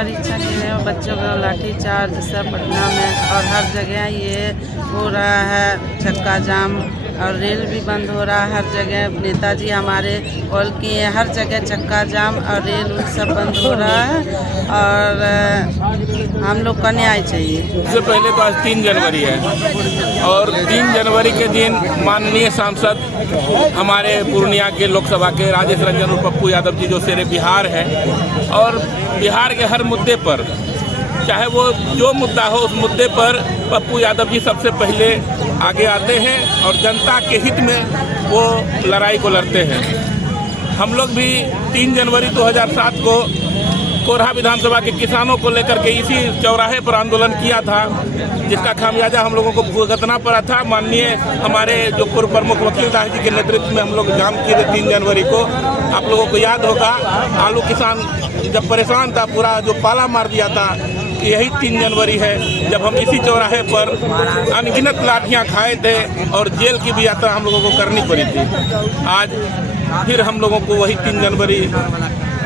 परीक्षा देने और बच्चों का लाठीचार्ज सब पटना में और हर जगह ये हो रहा है, चक्का जाम और रेल भी बंद हो रहा है हर जगह। नेताजी हमारे कॉल किए, हर जगह चक्का जाम और रेल सब बंद हो रहा है और हम लोग का न्याय चाहिए। सबसे पहले तो आज 3 जनवरी है और 3 जनवरी के दिन माननीय सांसद हमारे पूर्णिया के लोकसभा के राजेश रंजन और पप्पू यादव जी जो शेरे बिहार है और बिहार के हर मुद्दे पर चाहे वो जो मुद्दा हो उस मुद्दे पर पप्पू यादव जी सबसे पहले आगे आते हैं और जनता के हित में वो लड़ाई को लड़ते हैं। हम लोग भी 3 जनवरी 2007 को कोरहा विधानसभा के किसानों को लेकर के इसी चौराहे पर आंदोलन किया था, जिसका खामियाजा हम लोगों को भुगतना पड़ा था। माननीय हमारे जो पूर्व प्रमुख वकील दास जी के नेतृत्व में हम लोग जाम किए थे 3 जनवरी को। आप लोगों को याद होगा आलू किसान जब परेशान था, पूरा जो पाला मार दिया था, यही 3 जनवरी है जब हम इसी चौराहे पर अनगिनत लाठियां खाए थे और जेल की भी यात्रा हम लोगों को करनी पड़ी थी। आज फिर हम लोगों को वही 3 जनवरी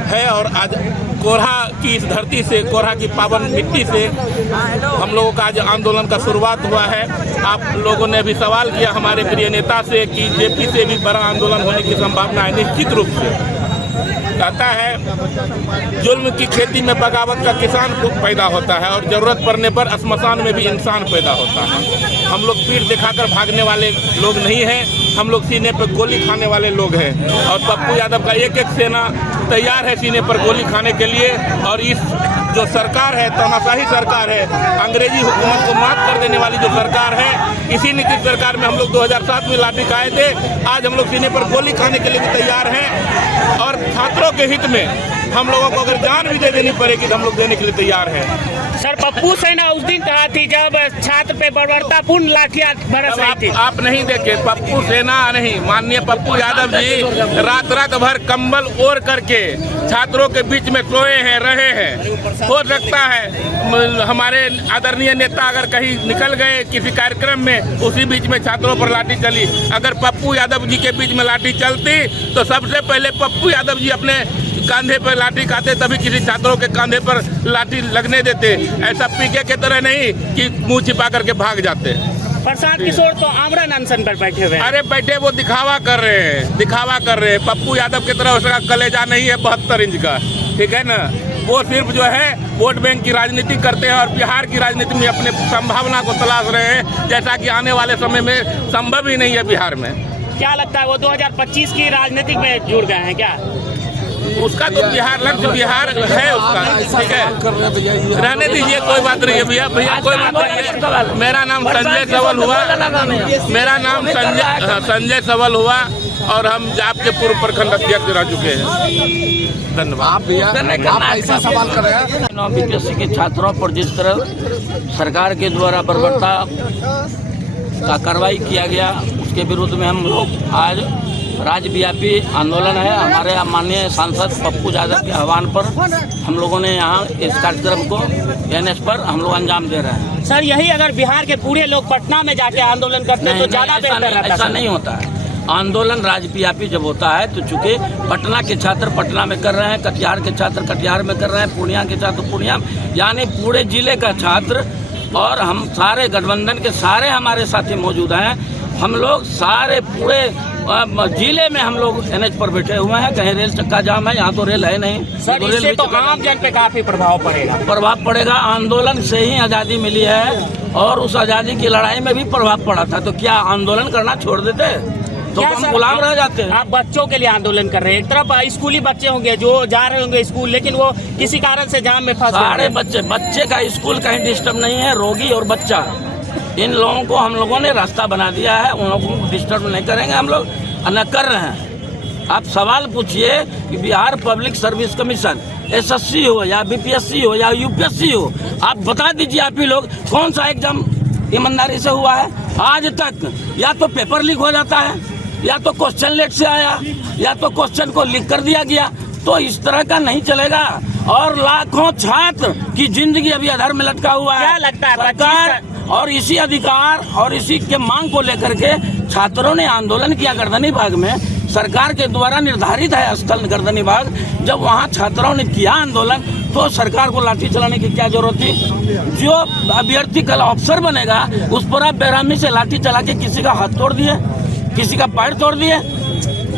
है और आज कोरहा की इस धरती से, कोरहा की पावन मिट्टी से हम लोगों का आज आंदोलन का शुरुआत हुआ है। आप लोगों ने भी सवाल किया हमारे प्रिय नेता से कि जेपी से भी बड़ा आंदोलन होने की संभावना है। निश्चित रूप से कहता है जुल्म की खेती में बगावत का किसान पैदा होता है और ज़रूरत पड़ने पर श्मशान में भी इंसान पैदा होता है। हम लोग पीठ दिखाकर भागने वाले लोग नहीं हैं, हम लोग सीने पर गोली खाने वाले लोग हैं और पप्पू यादव का एक सेना तैयार है सीने पर गोली खाने के लिए। और इस जो सरकार है, तानाशाही सरकार है, अंग्रेजी हुकूमत को माफ कर देने वाली जो सरकार है, इसी नीतीश सरकार में हम लोग 2007 में लाठी खाए थे। आज हम लोग सीने पर गोली खाने के लिए भी तैयार हैं और छात्रों के हित में हम लोगों को अगर जान भी दे देनी पड़ेगी तो हम लोग देने के लिए तैयार हैं। सर, पप्पू सेना उस दिन कहा थी जब छात्र पे बर्बरतापूर्ण लाठियां बरस रही थी। आप नहीं देखे, पप्पू सेना नहीं, माननीय पप्पू यादव जी रात रात भर कंबल ओढ़ करके छात्रों के बीच में सोए हैं, रहे हैं। हो सकता है हमारे आदरणीय नेता अगर कहीं निकल गए किसी कार्यक्रम में, उसी बीच में छात्रों पर लाठी चली। अगर पप्पू यादव जी के बीच में लाठी चलती तो सबसे पहले पप्पू यादव जी अपने कांधे पर लाठी खाते, तभी किसी छात्रों के कांधे पर लाठी लगने देते। ऐसा पीके के तरह नहीं कि मुंह छिपा करके भाग जाते। प्रशांत किशोर तो आमरण अनशन पर बैठे हुए हैं। अरे बैठे, वो दिखावा कर रहे हैं, दिखावा कर रहे हैं। पप्पू यादव की तरह उसका कलेजा नहीं है 72 इंच का, ठीक है ना। वो सिर्फ जो है वोट बैंक की राजनीति करते हैं और बिहार की राजनीति में अपने संभावना को तलाश रहे हैं, जैसा कि आने वाले समय में संभव ही नहीं है बिहार में। क्या लगता है वो 2025 की राजनीति में जुड़ गए हैं क्या? उसका तो बिहार लक्ष्य बिहार है उसका, ठीक है, रहने दीजिए, कोई बात नहीं है भैया, कोई बात नहीं है। मेरा नाम संजय सवल हुआ, मेरा नाम संजय सवल हुआ और हम जाप के पूर्व प्रखंड अध्यक्ष रह चुके हैं। धन्यवाद। आप ऐसा सवाल कर रहे हैं, बीपीएससी के छात्रों पर जिस तरह सरकार के द्वारा बर्बरता का कार्रवाई किया गया, उसके विरुद्ध में हम लोग आज राज्यव्यापी आंदोलन है। हमारे माननीय सांसद पप्पू यादव के आह्वान पर हम लोगों ने यहाँ इस कार्यक्रम को एनएस पर हम लोग अंजाम दे रहे हैं। सर, यही अगर बिहार के पूरे लोग पटना में जाके आंदोलन करते हैं तो ज़्यादा बेहतर रहता। ऐसा नहीं होता है। आंदोलन राज्यव्यापी जब होता है तो चूंकि पटना के छात्र पटना में कर रहे हैं, कटिहार के छात्र कटिहार में कर रहे हैं, पूर्णिया के छात्र पूर्णिया, यानी पूरे जिले का छात्र और हम सारे गठबंधन के सारे हमारे साथी मौजूद हैं। हम लोग सारे पूरे जिले में हम लोग एनएच पर बैठे हुए हैं। कहीं रेल चक्का जाम है, यहाँ तो रेल है नहीं। सर, इससे तो आम जन पे काफी प्रभाव पड़ेगा। आंदोलन से ही आज़ादी मिली है और उस आज़ादी की लड़ाई में भी प्रभाव पड़ा था। तो क्या आंदोलन करना छोड़ देते तो हम गुलाम रह जाते हैं? आप बच्चों के लिए आंदोलन कर रहे हैं। एक तरफ स्कूली बच्चे होंगे जो जा रहे होंगे स्कूल, लेकिन वो किसी कारण से जाम में फंस गए। सारे बच्चे का स्कूल कहीं डिस्टर्ब नहीं है। रोगी और बच्चा, इन लोगों को हम लोगों ने रास्ता बना दिया है। उन लोगों को डिस्टर्ब नहीं करेंगे हम लोग, न कर रहे हैं। आप सवाल पूछिए कि Bihar public service commission SSC हो या बीपीएससी हो या यूपीएससी हो, आप बता दीजिए आप ही लोग कौन सा एग्जाम ईमानदारी से हुआ है आज तक? या तो पेपर लीक हो जाता है, या तो क्वेश्चन लेट से आया, या तो क्वेश्चन को लीक कर दिया गया। तो इस तरह का नहीं चलेगा और लाखों छात्र की जिंदगी अभी अधर में लटका हुआ है। क्या लगता है सरकार और इसी अधिकार और इसी के मांग को लेकर के छात्रों ने आंदोलन किया गर्दनी भाग में। सरकार के द्वारा निर्धारित है स्थल गर्दन विभाग। जब वहाँ छात्राओं ने किया आंदोलन तो सरकार को लाठी चलाने की क्या जरूरत थी? जो अभ्यर्थी कल अफसर बनेगा उस पर आप बेरहमी से लाठी चला के किसी का हाथ तोड़ दिए, किसी का पैर तोड़ दिए।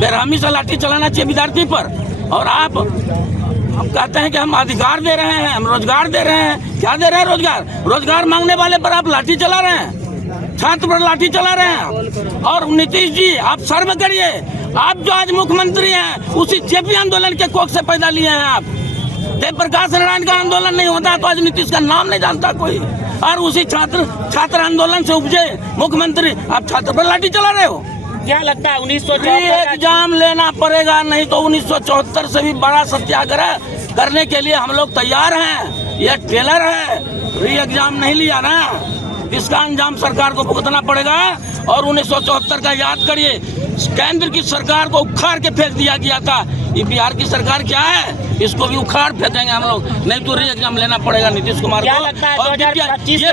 बेरहमी से लाठी चलाना चाहिए विद्यार्थी पर। और आप हम कहते हैं कि हम अधिकार दे रहे हैं, हम रोजगार दे रहे हैं। क्या दे रहे हैं? रोजगार। रोजगार मांगने वाले पर आप लाठी चला रहे हैं, छात्र पर लाठी चला रहे हैं। और नीतीश जी आप शर्म करिए, आप जो आज मुख्यमंत्री हैं उसी जेपी आंदोलन के कोख से पैदा लिए हैं आप। जयप्रकाश नारायण का आंदोलन नहीं होता तो आज नीतीश का नाम नहीं जानता कोई। और उसी छात्र आंदोलन से उपजे मुख्यमंत्री आप छात्र पर लाठी चला रहे हो। क्या लगता है 1974 एग्जाम लेना पड़ेगा, नहीं तो 1974 से भी बड़ा सत्याग्रह करने के लिए हम लोग तैयार हैं। यह टेलर है, री एग्जाम नहीं लिया ना, इसका अंजाम सरकार को भुगतना पड़ेगा। और 1974 का याद करिए, केंद्र की सरकार को उखाड़ के फेंक दिया गया था। ये बिहार की सरकार क्या है, इसको भी उखाड़ फेंकेंगे हम लोग, नहीं तो री एग्जाम लेना पड़ेगा नीतीश कुमार को। और ये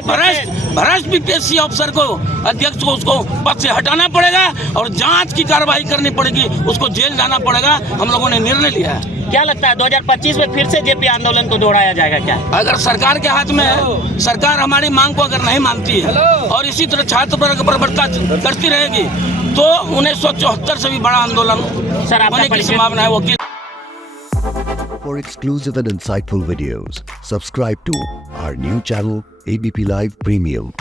भ्रष्ट बीपीएससी अफसर को, अध्यक्ष को, उसको पद से हटाना पड़ेगा और जांच की कार्रवाई करनी पड़ेगी, उसको जेल जाना पड़ेगा। हम लोगों ने निर्णय लिया है। क्या लगता है 2025 में फिर से जेपी आंदोलन को दोहराया जाएगा क्या? अगर सरकार के हाथ में है, सरकार हमारी मांग को अगर नहीं मानती है और इसी तरह छात्र पर बर्बरता करती रहेगी तो 1974 से भी बड़ा आंदोलन होने की संभावना है। वो For exclusive and insightful videos, subscribe to our new channel ABP Live Premium.